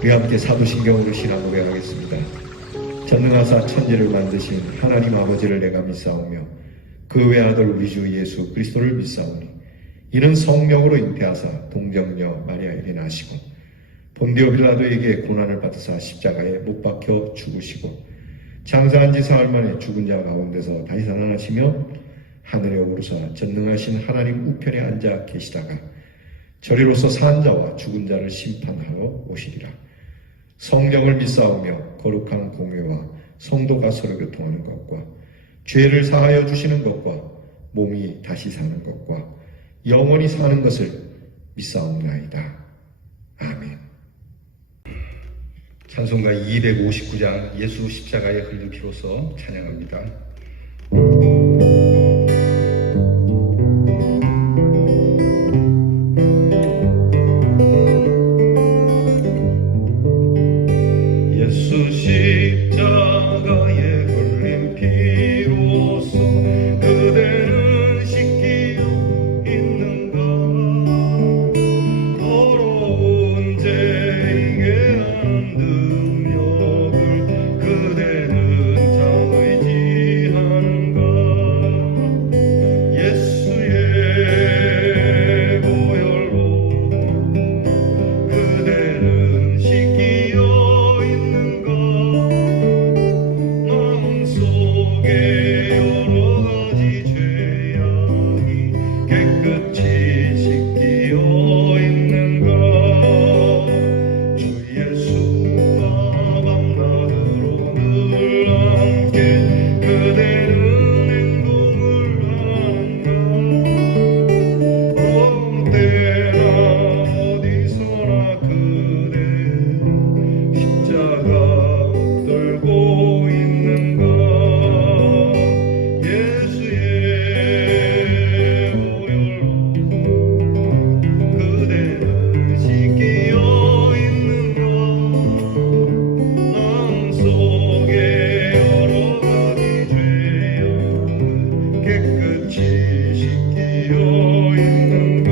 우리 함께 사도신경으로 신앙 고백하겠습니다. 전능하사 천지를 만드신 하나님 아버지를 내가 믿사오며 그 외아들 우리 주 예수 그리스도를 믿사오니 이는 성령으로 잉태하사 동정녀 마리아에게 나시고 본디오 빌라도에게 고난을 받으사 십자가에 못 박혀 죽으시고 장사한 지 사흘 만에 죽은 자 가운데서 다시 살아나시며 하늘에 오르사 전능하신 하나님 우편에 앉아 계시다가 저리로서 산 자와 죽은 자를 심판하러 오시리라. 성령을 믿사오며 거룩한 공회와 성도가 서로 교통하는 것과 죄를 사하여 주시는 것과 몸이 다시 사는 것과 영원히 사는 것을 믿사옵나이다. 아멘. 찬송가 259장 예수 십자가에 흘린 피로서 찬양합니다. 예수 십자가에 흘린 피로써 그대는 씻기어 있는가. 더러운 죄에게 하는 능력을 그대는 다 의지하는가. 예수의 보혈로 그대는 씻기어 있는가. 마음속에 여러 가지 죄악이 깨끗이 씻기어 있는가. 주 예수와 밤낮으로 늘 함께 그대는 행동을 하는가. 어느 때나 어디서나 그대 십자가 들고 있는가. 예수의 보혈로 그대는 씻기어 있는가. 마음속에 여러 가지 죄악을 깨끗이 씻기어 있는가.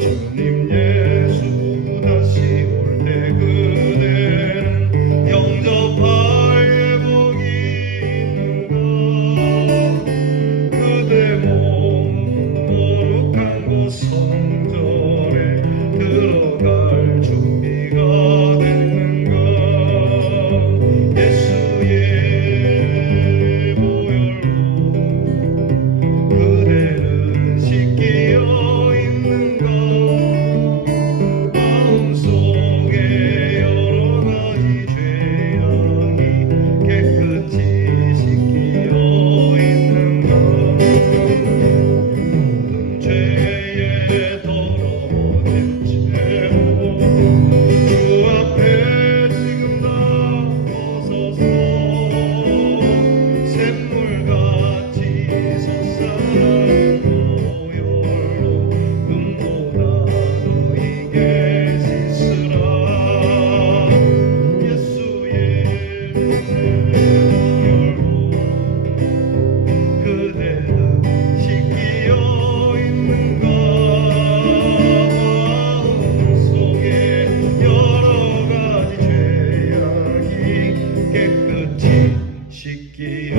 주님 예수 다시 올 때 그대는 영접할 예복이 있는가. 그대 몸 거룩한 곳 성전에 들어갈 준비가 됐는가. 예수의 보혈로 그대는 씻기어 있는가. 마음속에 여러 가지 죄악이 깨끗이 씻기어 있는가. 모든 죄에 더러워진 채로 주 앞에 지금 다 벗어서 샘물같이 솟아나는 보혈로 눈보다 너희게 씻으라. 예수의 보혈로 그대는 씻기어 있는가. 마음속에 여러 가지 죄악이 깨끗이 씻기어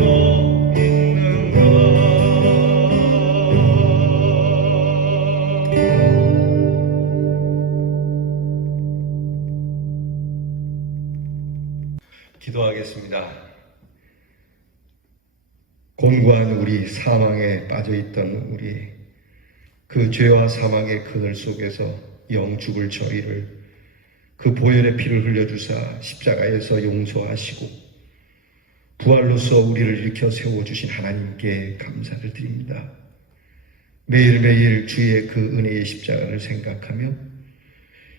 있는가. 기도하겠습니다. 공고한 우리 사망에 빠져있던 우리 그 죄와 사망의 그늘 속에서 영 죽을 저희를 그 보혈의 피를 흘려주사 십자가에서 용서하시고 부활로서 우리를 일으켜 세워주신 하나님께 감사를 드립니다. 매일매일 주의 그 은혜의 십자가를 생각하며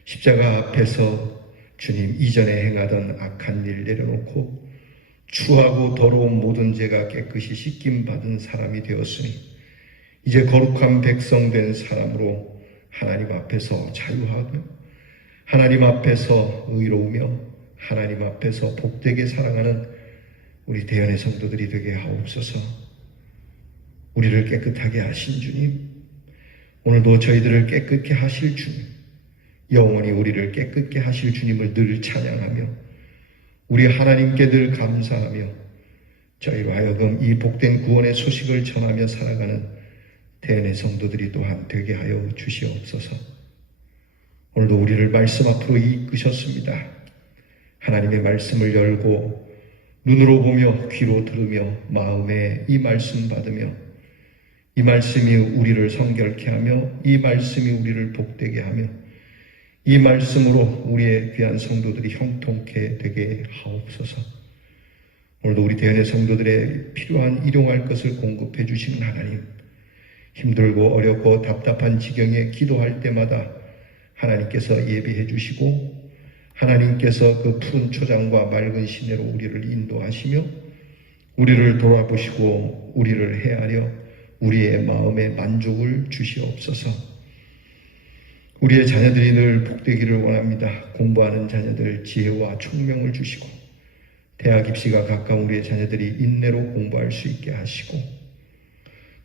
십자가 앞에서 주님 이전에 행하던 악한 일 내려놓고 추하고 더러운 모든 죄가 깨끗이 씻김 받은 사람이 되었으니 이제 거룩한 백성 된 사람으로 하나님 앞에서 자유하며 하나님 앞에서 의로우며 하나님 앞에서 복되게 사랑하는 우리 대연의 성도들이 되게 하옵소서. 우리를 깨끗하게 하신 주님, 오늘도 저희들을 깨끗게 하실 주님, 영원히 우리를 깨끗게 하실 주님을 늘 찬양하며 우리 하나님께 늘 감사하며 저희로 하여금 이 복된 구원의 소식을 전하며 살아가는 대언의 성도들이 또한 되게 하여 주시옵소서. 오늘도 우리를 말씀 앞으로 이끄셨습니다. 하나님의 말씀을 열고 눈으로 보며 귀로 들으며 마음에 이 말씀 받으며 이 말씀이 우리를 성결케 하며 이 말씀이 우리를 복되게 하며 이 말씀으로 우리의 귀한 성도들이 형통케 되게 하옵소서. 오늘도 우리 대언의 성도들의 필요한 일용할 것을 공급해 주시는 하나님, 힘들고 어렵고 답답한 지경에 기도할 때마다 하나님께서 예비해 주시고 하나님께서 그 푸른 초장과 맑은 시내로 우리를 인도하시며 우리를 돌아보시고 우리를 헤아려 우리의 마음에 만족을 주시옵소서. 우리의 자녀들이 늘 복되기를 원합니다. 공부하는 자녀들 지혜와 총명을 주시고 대학 입시가 가까운 우리의 자녀들이 인내로 공부할 수 있게 하시고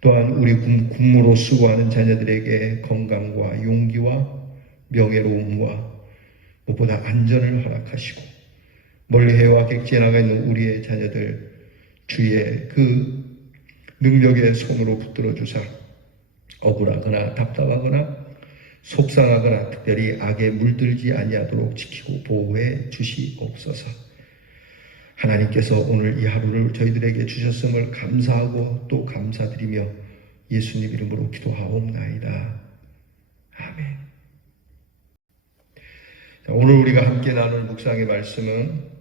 또한 우리 군무로 수고하는 자녀들에게 건강과 용기와 명예로움과 무엇보다 안전을 허락하시고 멀리 해와 객지에 나가 있는 우리의 자녀들 주의 그 능력의 손으로 붙들어 주사 억울하거나 답답하거나 속상하거나 특별히 악에 물들지 아니하도록 지키고 보호해 주시옵소서. 하나님께서 오늘 이 하루를 저희들에게 주셨음을 감사하고 또 감사드리며 예수님 이름으로 기도하옵나이다. 아멘. 오늘 우리가 함께 나눌 묵상의 말씀은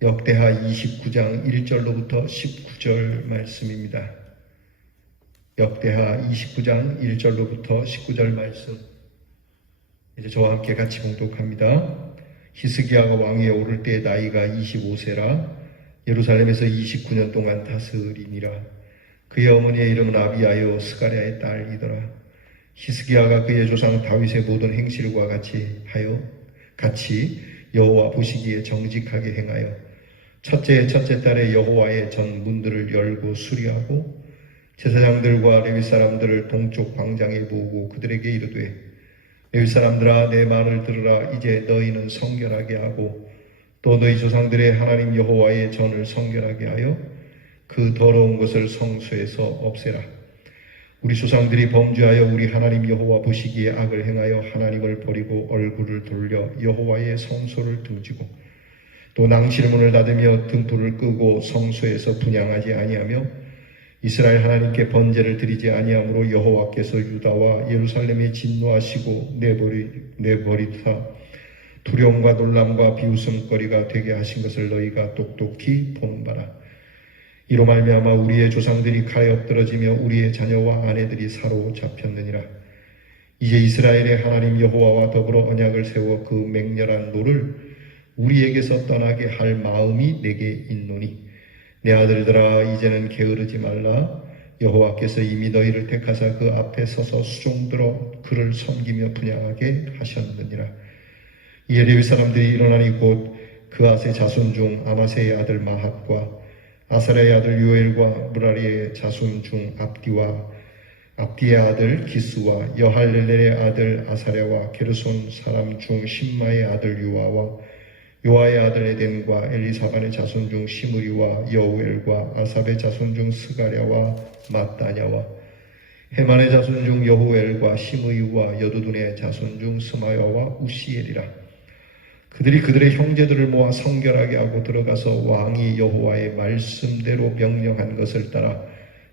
역대하 29장 1절로부터 19절 말씀입니다. 역대하 29장 1절로부터 19절 말씀, 이제 저와 함께 같이 봉독합니다. 히스기야가 왕위에 오를 때 나이가 25세라 예루살렘에서 29년 동안 다스리니라. 그의 어머니의 이름은 아비야요 스가랴의 딸이더라. 히스기야가 그의 조상 다윗의 모든 행실과 같이 여호와 보시기에 정직하게 행하여 첫째 달에 여호와의 전 문들을 열고 수리하고 제사장들과 레위 사람들을 동쪽 광장에 모으고 그들에게 이르되 레위 사람들아 내 말을 들으라. 이제 너희는 성결하게 하고 또 너희 조상들의 하나님 여호와의 전을 성결하게 하여 그 더러운 것을 성소에서 없애라. 우리 조상들이 범죄하여 우리 하나님 여호와 보시기에 악을 행하여 하나님을 버리고 얼굴을 돌려 여호와의 성소를 등지고 또 낭실 문을 닫으며 등불을 끄고 성소에서 분향하지 아니하며 이스라엘 하나님께 번제를 드리지 아니하므로 여호와께서 유다와 예루살렘에 진노하시고 내버리사 두려움과 놀람과 비웃음거리가 되게 하신 것을 너희가 똑똑히 본 바라. 이로 말미암아 우리의 조상들이 칼에 엎드러지며 우리의 자녀와 아내들이 사로잡혔느니라. 이제 이스라엘의 하나님 여호와와 더불어 언약을 세워 그 맹렬한 노를 우리에게서 떠나게 할 마음이 내게 있노니 내 아들들아 이제는 게으르지 말라. 여호와께서 이미 너희를 택하사 그 앞에 서서 수종들어 그를 섬기며 분향하게 하셨느니라. 이에 레위 사람들이 일어나니 곧 그아세 자손 중 아마세의 아들 마핫과 아사랴의 아들 요엘과 무라리의 자손 중 압디의 아들 기스와 여할렐렐의 아들 아사랴와 게르손 사람 중 심마의 아들 요아와 요아의 아들 에덴과 엘리사반의 자손 중 시므리와 여우엘과 아삽의 자손 중 스가랴와 마따냐와 헤만의 자손 중 여호엘과 시므이와 여두둔의 자손 중 스마야와 우시엘이라. 그들이 그들의 형제들을 모아 성결하게 하고 들어가서 왕이 여호와의 말씀대로 명령한 것을 따라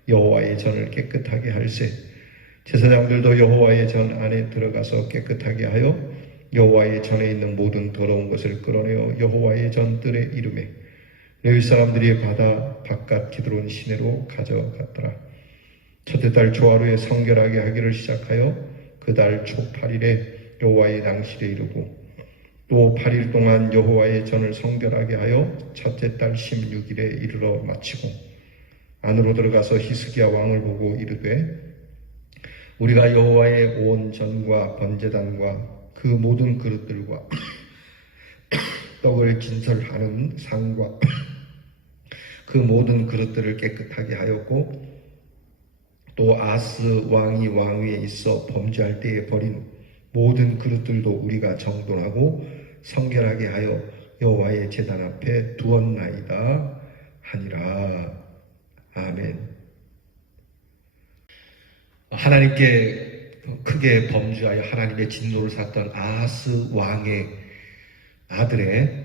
여호와의 전을 깨끗하게 할세. 제사장들도 여호와의 전 안에 들어가서 깨끗하게 하여 여호와의 전에 있는 모든 더러운 것을 끌어내어 여호와의 전 뜰에 이르매 레위 사람들이 바다 바깥 기드론 시내로 가져갔더라. 첫째 달 초하루에 성결하게 하기를 시작하여 그 달 초 8일에 여호와의 낭실에 이르고 또 8일 동안 여호와의 전을 성결하게 하여 첫째 달 16일에 이르러 마치고 안으로 들어가서 히스기야 왕을 보고 이르되 우리가 여호와의 온 전과 번제단과 그 모든 그릇들과 떡을 진설하는 상과 그 모든 그릇들을 깨끗하게 하였고 또 아스 왕이 왕위에 있어 범죄할 때에 버린 모든 그릇들도 우리가 정돈하고 성결하게 하여 여호와의 제단 앞에 두었나이다 하니라. 아멘. 하나님께 크게 범죄하여 하나님의 진노를 샀던 아하스 왕의 아들의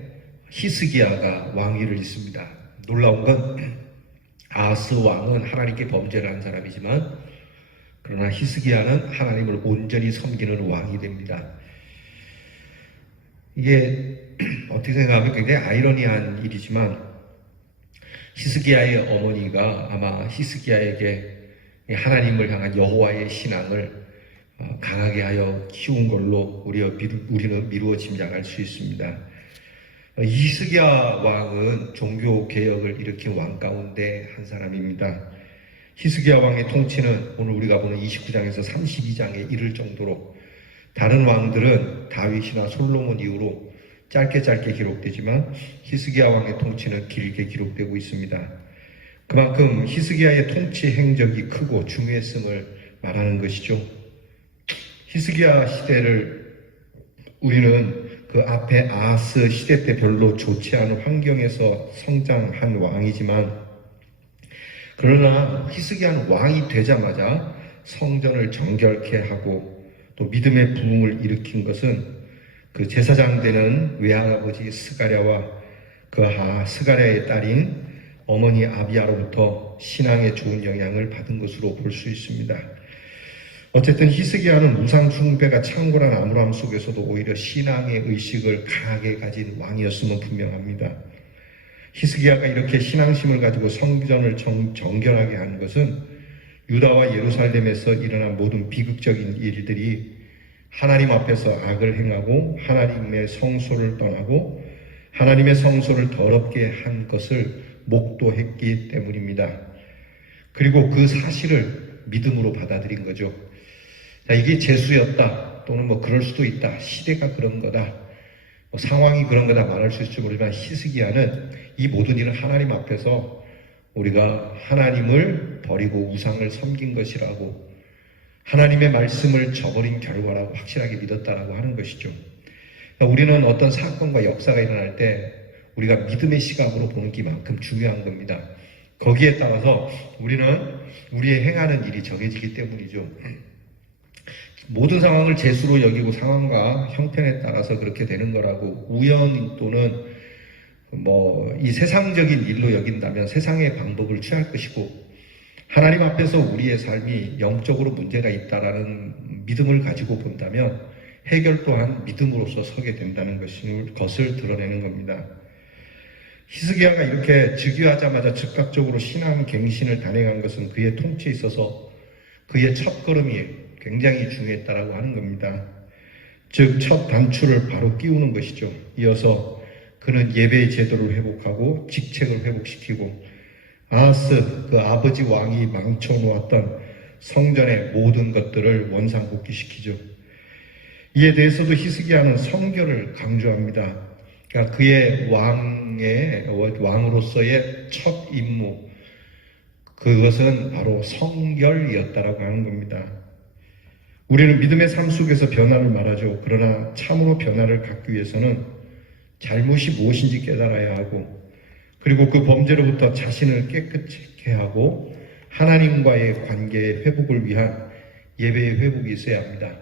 히스기야가 왕위를 잇습니다. 놀라운 건 아하스 왕은 하나님께 범죄를 한 사람이지만 그러나 히스기야는 하나님을 온전히 섬기는 왕이 됩니다. 이게 어떻게 생각하면 굉장히 아이러니한 일이지만 히스기야의 어머니가 아마 히스기야에게 하나님을 향한 여호와의 신앙을 강하게 하여 키운 걸로 우리는 미루어 짐작할 수 있습니다. 히스기야 왕은 종교 개혁을 일으킨 왕 가운데 한 사람입니다. 히스기야 왕의 통치는 오늘 우리가 보는 29장에서 32장에 이를 정도로 다른 왕들은 다윗이나 솔로몬 이후로 짧게 기록되지만 히스기야 왕의 통치는 길게 기록되고 있습니다. 그만큼 히스기야의 통치 행적이 크고 중요했음을 말하는 것이죠. 히스기야 시대를 우리는 그 앞에 아하스 시대 때 별로 좋지 않은 환경에서 성장한 왕이지만 그러나 히스기야는 왕이 되자마자 성전을 정결케 하고 또 믿음의 부흥을 일으킨 것은 그 제사장 되는 외아버지 스가랴와 그 스가랴의 딸인 어머니 아비야로부터 신앙에 좋은 영향을 받은 것으로 볼 수 있습니다. 어쨌든 히스기야는 우상 숭배가 창궐한 암울함 속에서도 오히려 신앙의 의식을 강하게 가진 왕이었음은 분명합니다. 히스기야가 이렇게 신앙심을 가지고 성전을 정결하게 한 것은 유다와 예루살렘에서 일어난 모든 비극적인 일들이 하나님 앞에서 악을 행하고 하나님의 성소를 떠나고 하나님의 성소를 더럽게 한 것을 목도했기 때문입니다. 그리고 그 사실을 믿음으로 받아들인 거죠. 자, 이게 재수였다 또는 그럴 수도 있다, 시대가 그런 거다, 상황이 그런 거다 말할 수 있을지 모르지만 히스기야는 이 모든 일은 하나님 앞에서 우리가 하나님을 버리고 우상을 섬긴 것이라고 하나님의 말씀을 저버린 결과라고 확실하게 믿었다라고 하는 것이죠. 우리는 어떤 사건과 역사가 일어날 때 우리가 믿음의 시각으로 보는 게 만큼 중요한 겁니다. 거기에 따라서 우리는 우리의 행하는 일이 정해지기 때문이죠. 모든 상황을 재수로 여기고 상황과 형편에 따라서 그렇게 되는 거라고 우연 또는 이 세상적인 일로 여긴다면 세상의 방법을 취할 것이고 하나님 앞에서 우리의 삶이 영적으로 문제가 있다라는 믿음을 가지고 본다면 해결 또한 믿음으로서 서게 된다는 것을 드러내는 겁니다. 히스기야가 이렇게 즉위하자마자 즉각적으로 신앙 갱신을 단행한 것은 그의 통치에 있어서 그의 첫걸음이 굉장히 중요했다라고 하는 겁니다. 즉 첫 단추를 바로 끼우는 것이죠. 이어서 그는 예배의 제도를 회복하고 직책을 회복시키고 아하스 그 아버지 왕이 망쳐놓았던 성전의 모든 것들을 원상복귀시키죠. 이에 대해서도 히스기야는 성결을 강조합니다. 그러니까 그의 왕으로서의 첫 임무, 그것은 바로 성결이었다라고 하는 겁니다. 우리는 믿음의 삶 속에서 변화를 말하죠. 그러나 참으로 변화를 갖기 위해서는 잘못이 무엇인지 깨달아야 하고 그리고 그 범죄로부터 자신을 깨끗하게 하고 하나님과의 관계의 회복을 위한 예배의 회복이 있어야 합니다.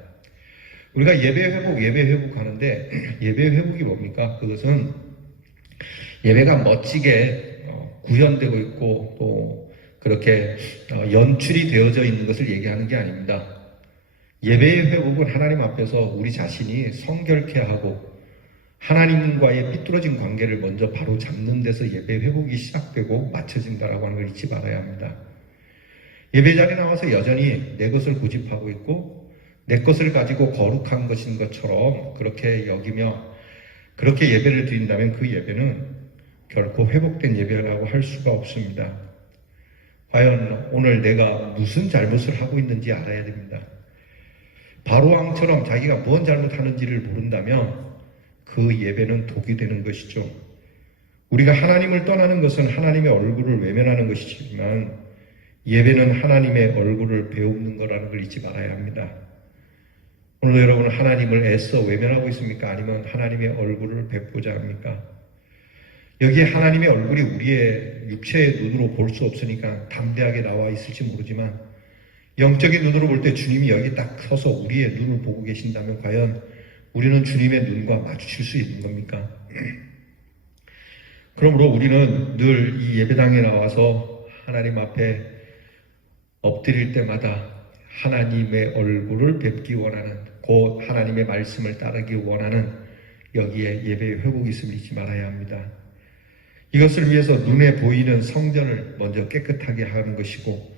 우리가 예배 회복 하는데 예배 회복이 뭡니까? 그것은 예배가 멋지게 구현되고 있고 또 그렇게 연출이 되어져 있는 것을 얘기하는 게 아닙니다. 예배의 회복은 하나님 앞에서 우리 자신이 성결케 하고 하나님과의 삐뚤어진 관계를 먼저 바로 잡는 데서 예배 회복이 시작되고 맞춰진다라고 하는 걸 잊지 말아야 합니다. 예배 자리에 나와서 여전히 내 것을 고집하고 있고 내 것을 가지고 거룩한 것인 것처럼 그렇게 여기며 그렇게 예배를 드린다면 그 예배는 결코 회복된 예배라고 할 수가 없습니다. 과연 오늘 내가 무슨 잘못을 하고 있는지 알아야 됩니다. 바로왕처럼 자기가 무엇 잘못하는지를 모른다면 그 예배는 독이 되는 것이죠. 우리가 하나님을 떠나는 것은 하나님의 얼굴을 외면하는 것이지만 예배는 하나님의 얼굴을 배우는 거라는 걸 잊지 말아야 합니다. 오늘 여러분은 하나님을 애써 외면하고 있습니까? 아니면 하나님의 얼굴을 뵙고자 합니까? 여기에 하나님의 얼굴이 우리의 육체의 눈으로 볼 수 없으니까 담대하게 나와 있을지 모르지만 영적인 눈으로 볼 때 주님이 여기 딱 서서 우리의 눈을 보고 계신다면 과연 우리는 주님의 눈과 마주칠 수 있는 겁니까? 그러므로 우리는 늘 이 예배당에 나와서 하나님 앞에 엎드릴 때마다 하나님의 얼굴을 뵙기 원하는, 곧 하나님의 말씀을 따르기 원하는 여기에 예배의 회복이 있음을 잊지 말아야 합니다. 이것을 위해서 눈에 보이는 성전을 먼저 깨끗하게 하는 것이고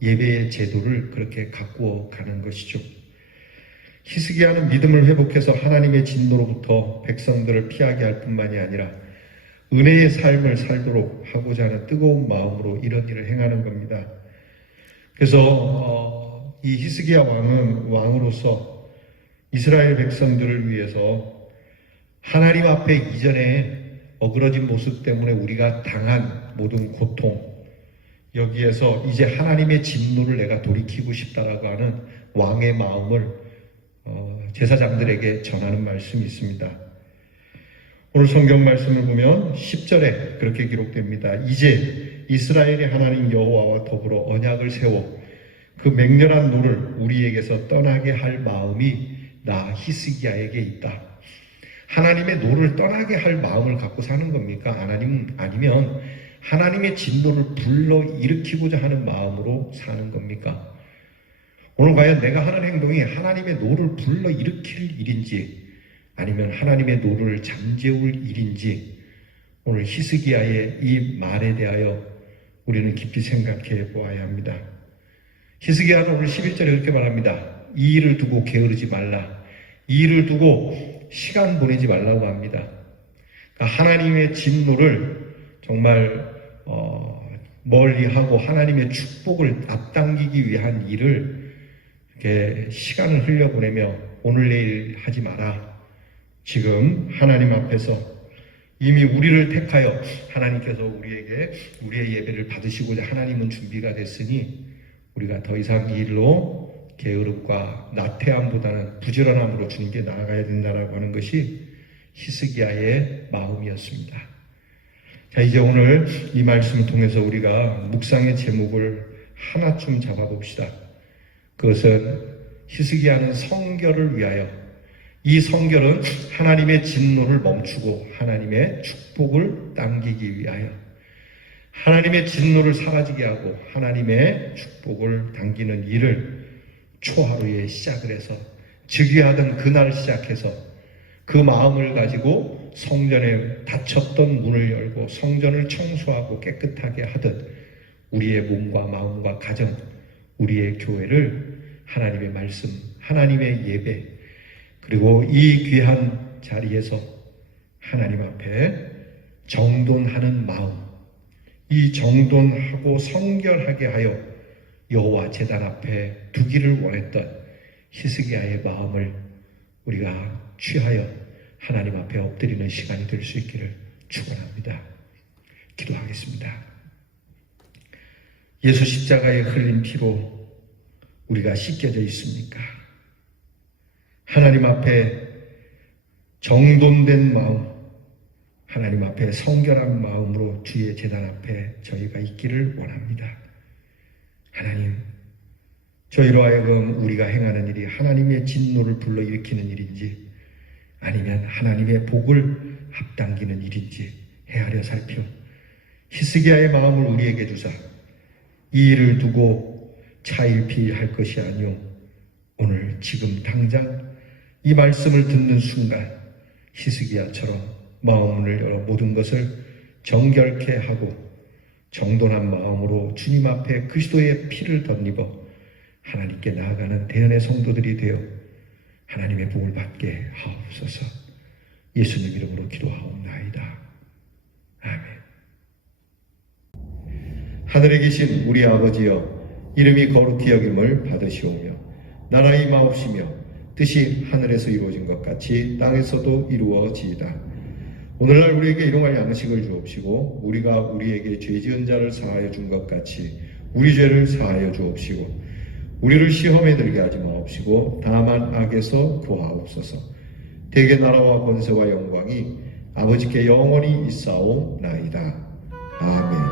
예배의 제도를 그렇게 가꾸어 가는 것이죠. 히스기야는 믿음을 회복해서 하나님의 진노로부터 백성들을 피하게 할 뿐만이 아니라 은혜의 삶을 살도록 하고자 하는 뜨거운 마음으로 이런 일을 행하는 겁니다. 그래서 이 히스기야 왕은 왕으로서 이스라엘 백성들을 위해서 하나님 앞에 이전에 어그러진 모습 때문에 우리가 당한 모든 고통, 여기에서 이제 하나님의 진노를 내가 돌이키고 싶다라고 하는 왕의 마음을 제사장들에게 전하는 말씀이 있습니다. 오늘 성경 말씀을 보면 10절에 그렇게 기록됩니다. 이제 이스라엘의 하나님 여호와와 더불어 언약을 세워 그 맹렬한 노를 우리에게서 떠나게 할 마음이 나 히스기야에게 있다. 하나님의 노를 떠나게 할 마음을 갖고 사는 겁니까? 아니면 하나님의 진노를 불러 일으키고자 하는 마음으로 사는 겁니까? 오늘 과연 내가 하는 행동이 하나님의 노를 불러 일으킬 일인지 아니면 하나님의 노를 잠재울 일인지 오늘 히스기야의 이 말에 대하여 우리는 깊이 생각해 보아야 합니다. 히스기야는 오늘 11절에 그렇게 말합니다. 이 일을 두고 게으르지 말라. 이 일을 두고 시간 보내지 말라고 합니다. 그러니까 하나님의 진노를 정말 멀리하고 하나님의 축복을 앞당기기 위한 일을 이렇게 시간을 흘려보내며 오늘 내일 하지 마라. 지금 하나님 앞에서 이미 우리를 택하여 하나님께서 우리에게 우리의 예배를 받으시고자 하나님은 준비가 됐으니 우리가 더 이상 이 일로 게으름과 나태함보다는 부지런함으로 주님께 나아가야 된다라고 하는 것이 히스기야의 마음이었습니다. 자, 이제 오늘 이 말씀을 통해서 우리가 묵상의 제목을 하나쯤 잡아봅시다. 그것은 히스기야는 성결을 위하여, 이 성결은 하나님의 진노를 멈추고 하나님의 축복을 당기기 위하여, 하나님의 진노를 사라지게 하고 하나님의 축복을 당기는 일을 초하루에 시작을 해서 즉위하던 그날 시작해서 그 마음을 가지고 성전에 닫혔던 문을 열고 성전을 청소하고 깨끗하게 하듯 우리의 몸과 마음과 가정, 우리의 교회를 하나님의 말씀, 하나님의 예배, 그리고 이 귀한 자리에서 하나님 앞에 정돈하는 마음, 이 정돈하고 성결하게 하여 여호와 제단 앞에 두기를 원했던 히스기야의 마음을 우리가 취하여 하나님 앞에 엎드리는 시간이 될 수 있기를 축원합니다. 기도하겠습니다. 예수 십자가에 흘린 피로 우리가 씻겨져 있습니까? 하나님 앞에 정돈된 마음, 하나님 앞에 성결한 마음으로 주의 제단 앞에 저희가 있기를 원합니다. 하나님, 저희로 하여금 우리가 행하는 일이 하나님의 진노를 불러일으키는 일인지 아니면 하나님의 복을 앞당기는 일인지 헤아려 살펴 히스기야의 마음을 우리에게 주사 이 일을 두고 차일피일할 것이 아니오 오늘 지금 당장 이 말씀을 듣는 순간 히스기야처럼 마음을 열어 모든 것을 정결케 하고 정돈한 마음으로 주님 앞에 그리스도의 피를 덧입어 하나님께 나아가는 대언의 성도들이 되어 하나님의 복을 받게 하옵소서. 예수님 이름으로 기도하옵나이다. 아멘. 하늘에 계신 우리 아버지여, 이름이 거룩히 여김을 받으시오며 나라가 임하옵시며 뜻이 하늘에서 이루어진 것 같이 땅에서도 이루어지이다. 오늘날 우리에게 일용할 양식을 주옵시고 우리가 우리에게 죄 지은 자를 사하여 준 것 같이 우리 죄를 사하여 주옵시고 우리를 시험에 들게 하지 마옵시고 다만 악에서 구하옵소서. 대개 나라와 권세와 영광이 아버지께 영원히 있사옵나이다. 아멘.